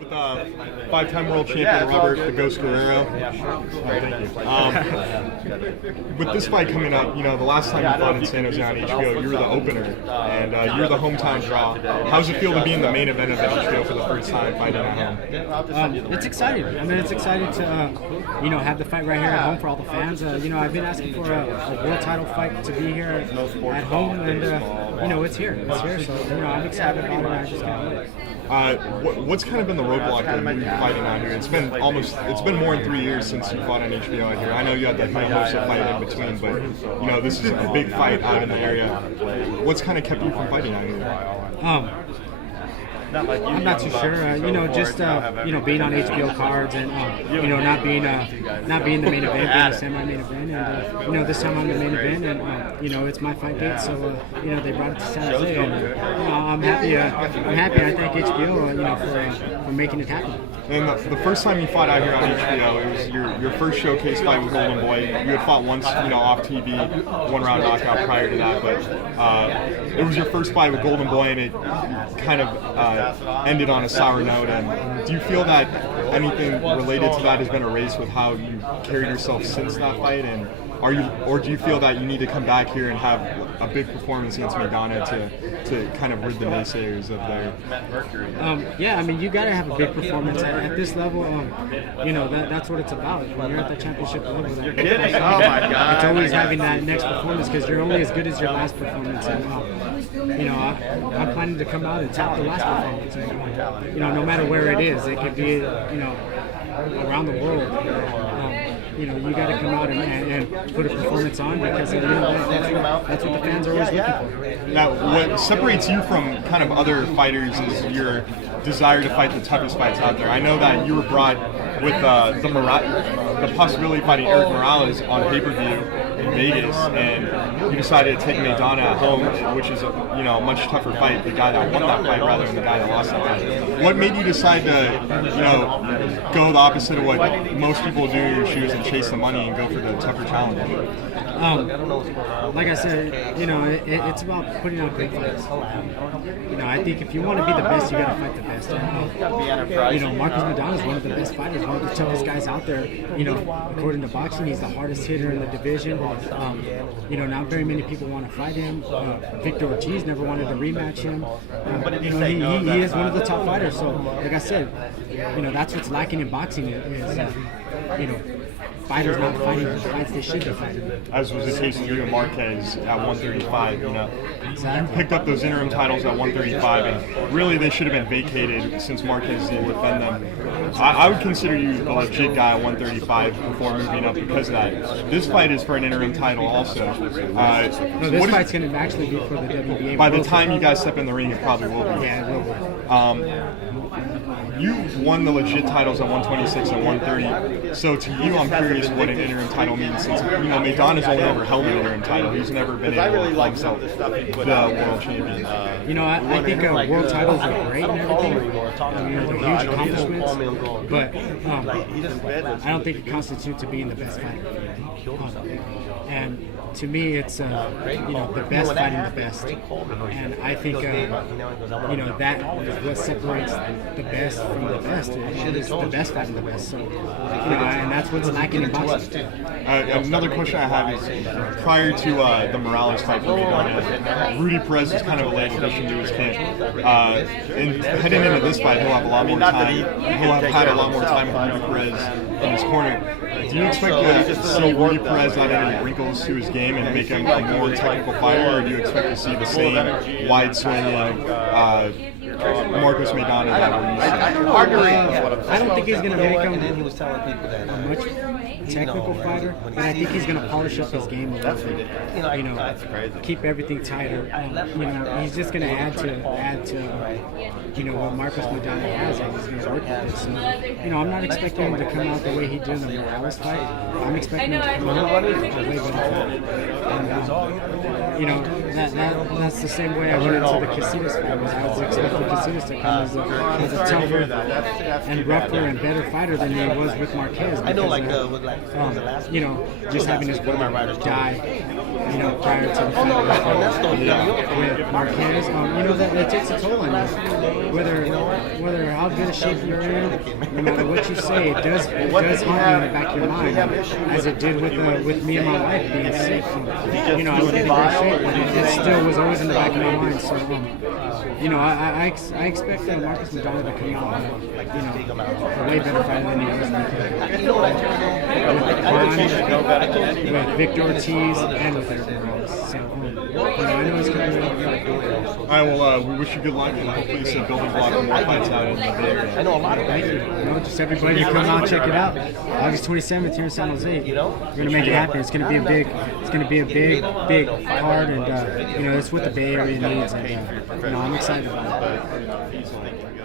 With five-time world champion Robert the Ghost Guerrero. With this fight coming up, you know, the last time you fought in San Jose on HBO, you were the opener, and you're the hometown draw. How does it feel to be in the main event of HBO for the first time fighting at home? It's exciting. I mean, it's exciting to, have the fight right here at home for all the fans. I've been asking for a world title fight to be here at home, and, it's here. It's here, so, I'm excited about it, and I just can't wait. What's kind of been the roadblock in you fighting out here? It's been more than 3 years since you fought on HBO out here. I know you had the Hermosa fight in between, but this is a big fight out in the area. What's kind of kept you from fighting out here? I'm not too sure. Being on HBO cards and not being the main event, being the semi-main event, and this time I'm the main event, and it's my fight date, so they brought it to San Jose, and I'm happy. I thank HBO for making it happen. And the first time you fought out here on HBO, it was your first showcase fight with Golden Boy. You had fought once, off TV, one-round knockout prior to that, but it was your first fight with Golden Boy, and it kind of ended on a sour note. And do you feel that anything related to that has been erased with how you carried yourself since that fight? And do you feel that you need to come back here and have a big performance against Maidana to kind of rid the naysayers of their? You got to have a big performance at this level. That's what it's about. When you're at the championship level, it's always having that next performance, because you're only as good as your last performance. And I'm planning to come out and top the last performance. No matter where it is, it could be around the world. You got to come out and put a performance on, because that's what the fans are always looking for. Now, what separates you from kind of other fighters is your desire to fight the toughest fights out there. I know that you were brought with the possibility of fighting Eric Morales on pay-per-view in Vegas, and you decided to take Maidana at home, which is a much tougher fight. The guy that won that fight rather than the guy that lost that fight. What made you decide to go the opposite of what most people do in your shoes and chase the money and go for the tougher challenge? Like I said, it's about putting on great fights. I think if you want to be the best, you got to fight the best. Marcos Maidana is one of the best fighters, one of the toughest guys out there. According to boxing, he's the hardest hitter in the division. Not very many people want to fight him. Victor Ortiz never wanted to rematch him. He is one of the top fighters. So, like I said, that's what's lacking in boxing is fighters not fighting the fights they should be fighting. As was the case with you and Marquez at 135, Exactly. You picked up those interim titles at 135, and really they should have been vacated since Marquez didn't defend them. I would consider you the legit guy at 135 before moving up because of that. This fight is for an interim title also. This fight's going to actually be for the WBA. By the time you guys step in the ring, it probably will be. Yeah, it will be. You won the legit titles at 126 and 130. So to you, I'm curious what an interim title means, since Maidana's only ever held an interim title. He's never been able to call himself the world champion. I think world titles are great and everything. They're huge accomplishments, but I don't think it constitutes to being the best fighter. And to me, it's the best fighting the best, and I think that is what separates the best from the best. It's the best fighting the best. So, and that's what's lacking in boxing. Another question I have is, prior to the Morales fight for Maidana, Rudy Perez is kind of a late addition to his camp. And heading into this fight, he'll have a lot more time. He'll have had a lot more time with Rudy Perez in his corner. Do you expect to see Rudy Perez add any wrinkles to his game and make him a more technical fighter, or do you expect to see the same wide swinging Marcos Maidana that we're used to? I don't think he's going to make him a much technical fighter, but I think he's going to polish up his game a little bit. Keep everything tighter. He's just going to add to what Marcos Maidana has, and he's going to work with it. So, I'm not expecting him to come out the way he did in the Morales fight. I'm expecting him to come out a way better fight. And, that's the same way I went into the Casitas fight. I was expecting continues to come as a tougher and rougher and better fighter than he was with Marquez. I know, Because, with you know, just having his brother die, you know, prior to the fight with Marquez, you know, that takes a toll on you. Whether how good a shape you're in, no matter what you say, it does haunt you in the back of your mind, as it did with me and my wife being sick. And, you know, I was in great shape, but it still was always in the back of my mind. So, you know, I expect Marcus Maidana to come out, you know, a way better fighter than he was with Victor Ortiz and with Eric Morales. So, you know, I know it's going to be All right, well, we wish you good luck, and hopefully it's a building block and more fights out in the Bay Area. I know a lot of Thank you. You know, just everybody come out and check it out. August 27th here in San Jose. We're gonna make it happen. It's gonna be a big card, and you know, it's what the Bay Area needs, and you know, I'm excited about it.